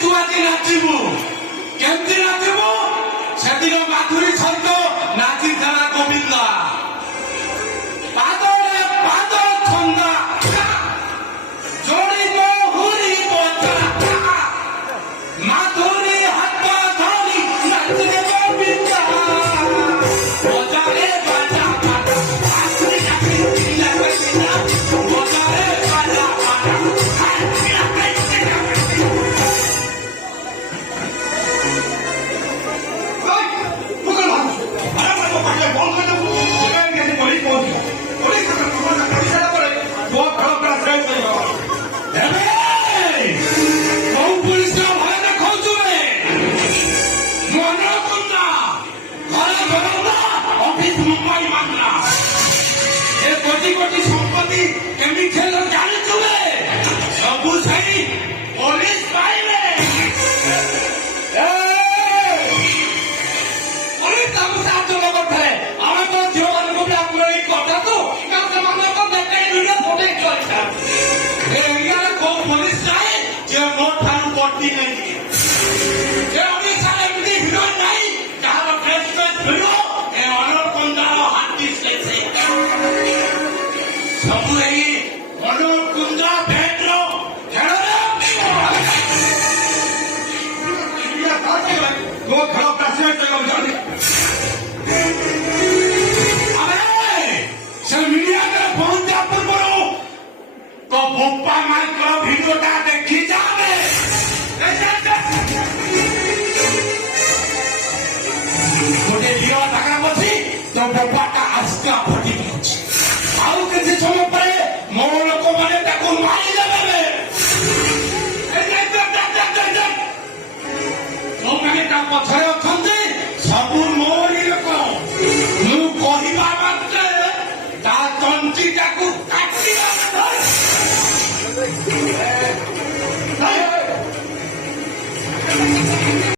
तू आज नाचबू केमती नाचबू सेदिन माधुरी सहित नाची था गोविंदा पादरे पाद छंदा जोड़ी बहुरी बोचा माधुरी हाथ धरी नाचरे गोविंदा बजारे बाजा बाजा आखरी आखरी चिल्ला बजिना बजारे बाजा बाजा आखरी आखरी चिल्ला कोटी संपत्ति केमी खेल जाने चुके सबू सही पुलिस पाइले पुलिस हम साथ जो लोग थे हमें तो जीवन को भी आप लोग करता तो क्या जमाना को देखते हैं वीडियो फोटो चलता ये यार को पुलिस आए जो नोट हम कोटी नहीं दिए जो अभी साले में वीडियो नहीं जहाँ प्रेस में वीडियो ये ऑनर कुंदारो हाथ किसके से सबू यही ऑनर कुंदा बैठो वो खड़ा प्रेसिडेंट चलो जाने अरे चल मीडिया के पहुंच जा पर बोलो तो बोपा माइक का वीडियो टा देखी जावे छोटे लियो तका बसी तो बोपा